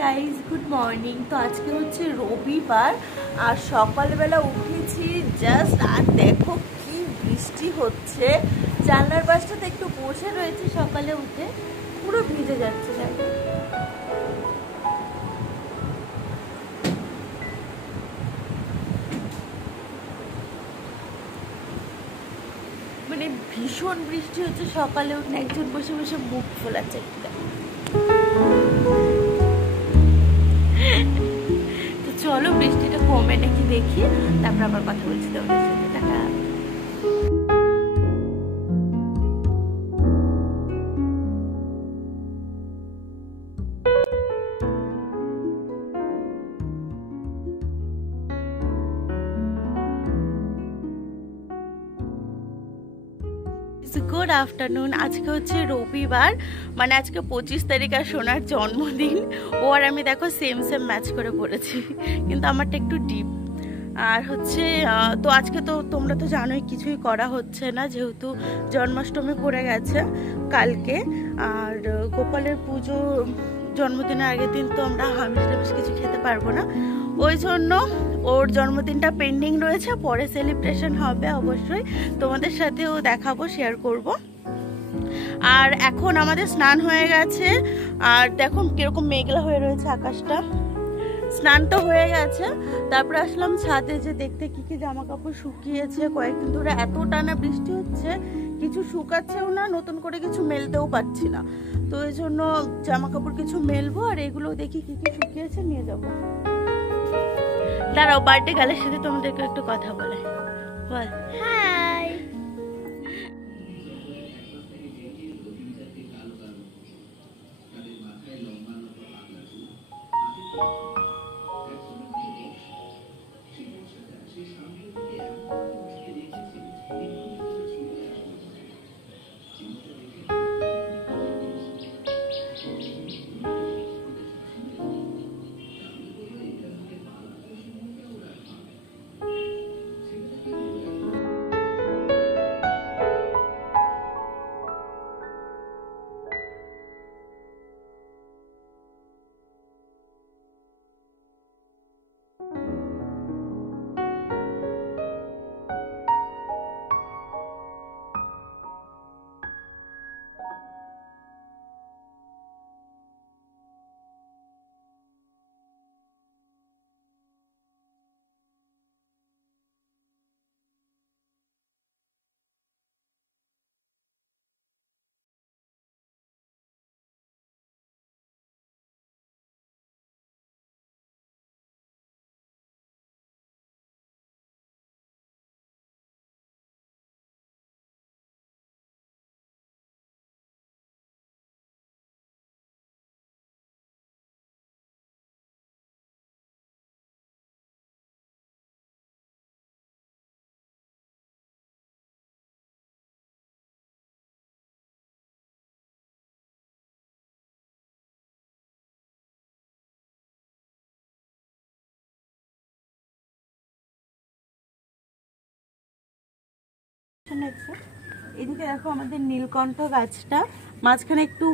Guys good morning. তো আজকে হচ্ছে রবিবার আর সকালবেলা উঠেছি জাস্ট, আর দেখো কি বৃষ্টি হচ্ছে। জানলার পাশটাতে একটু বসে রয়েছে, সকালে উঠে পুরো ভিজে যাচ্ছে। মানে ভীষণ বৃষ্টি হচ্ছে, সকালে উঠে একজন বসে বসে মুখ ফোলাচ্ছে। তো চলো বৃষ্টিটা কমে নাকি দেখি, তারপর আবার কথা বলছি তোমাদের সাথে। টাটা। Good afternoon. আজকে হচ্ছে রবিবার, মানে আজকে 25 তারিখ আর সোনার জন্মদিন। ও আর আমি দেখো সেম সেম ম্যাচ করে পড়েছি, কিন্তু আমারটা একটু ডিপ। আর হচ্ছে তো আজকে তো তোমরা তো জানোই কিছুই করা হচ্ছে না, যেহেতু জন্মাষ্টমী পড়ে গেছে কালকে। আর গোপালের পুজো, জন্মদিনের আগের দিন তো আমরা আমিষ টামিষ কিছু খেতে পারবো না, ওই জন্য ওর জন্মদিনটা পেন্ডিং রয়েছে। পরে সেলিব্রেশন হবে অবশ্যই, তোমাদের সাথেও দেখাবো, শেয়ার করব। আর এখন আমাদের স্নান হয়ে গেছে, আর দেখো কিরকম মেঘলা হয়ে রয়েছে আকাশটা। স্নান তো হয়ে গেছে, তারপরে আসলাম ছাদে যে দেখতে কি কি জামা কাপড় শুকিয়েছে। কয়েকদিন ধরে এত টানা বৃষ্টি হচ্ছে, কিছু শুকাচ্ছেও না, নতুন করে কিছু মেলতেও পারছি না। তো এই জন্য জামা কাপড় কিছু মেলবো, আর এগুলো দেখি কি কি শুকিয়েছে নিয়ে যাবো। দাঁড়াও, বার্থডে গালের সাথে তোমাদেরকে একটু কথা বলে। বল হাই। এদিকে দেখো আমাদের নীলকণ্ঠ গাছটা, মাঝখানে একটু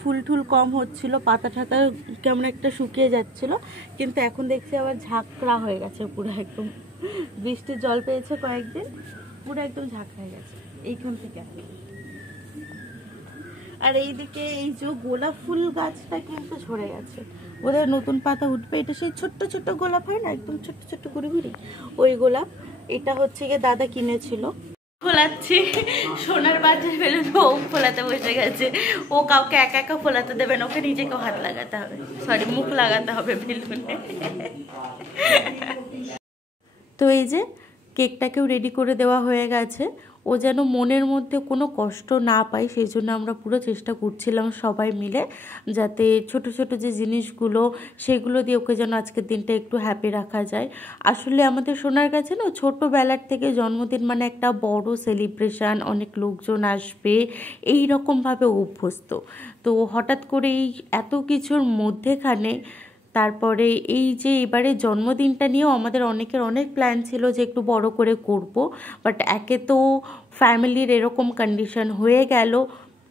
ফুল টুল কম হচ্ছিল, পাতা ঠাতা কেমন একটা শুকিয়ে যাচ্ছিল, কিন্তু এখন দেখছি আবার ঝাঁকড়া হয়ে গেছে পুরো একদম। বৃষ্টির জল পেয়েছে কয়েকদিন, পুরো একদম ঝাঁকড়া হয়ে গেছে এইখান থেকে। আর এইদিকে এই যে গোলাপ ফুল গাছটা কিন্তু ঝরে গেছে, ওদের নতুন পাতা উঠবে। এটা সেই ছোট্ট ছোট্ট গোলাপ হয় না, একদম ছোট্ট ছোট্ট ঘুরে ঘুরে, ওই গোলাপ। এটা হচ্ছে গিয়ে দাদা কিনেছিল। ফোলাচ্ছি, সোনার বাজার ফেলে ও ফোলাতে বসে গেছে। ও কাউকে একা একা ফোলাতে দেবে না, ওকে নিজেকেও হাত লাগাতে হবে, সরি মুখ লাগাতে হবে বেলুনে। তো এই যে কেকটাকেও রেডি করে দেওয়া হয়ে গেছে। ও যেন মনের মধ্যে কোনো কষ্ট না পায়, সেই জন্য আমরা পুরো চেষ্টা করছিলাম সবাই মিলে, যাতে ছোট ছোট যে জিনিসগুলো সেগুলো দিয়ে ওকে যেন আজকের দিনটা একটু হ্যাপি রাখা যায়। আসলে আমাদের সোনার কাছে না ছোটোবেলার থেকে জন্মদিন মানে একটা বড় সেলিব্রেশন, অনেক লোকজন আসবে, এই রকমভাবে অভ্যস্ত। তো হঠাৎ করে এই এত কিছুর মধ্যেখানে তারপরে এই যে এবারে জন্মদিনটা নিয়েও আমাদের অনেকের অনেক প্ল্যান ছিল যে একটু বড় করে করব, বাট একে তো ফ্যামিলির এরকম কন্ডিশন হয়ে গেল,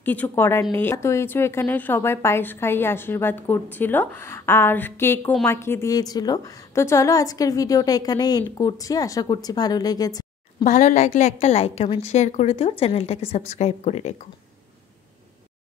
কিছু করার নেই। তো এই যে এখানে সবাই পায়েস খাইয়ে আশীর্বাদ করছিল আর কেকও মাখিয়ে দিয়েছিল। তো চলো আজকের ভিডিওটা এখানে এন্ড করছি। আশা করছি ভালো লেগেছে। ভালো লাগলে একটা লাইক কমেন্ট শেয়ার করে দিও, চ্যানেলটাকে সাবস্ক্রাইব করে রেখো।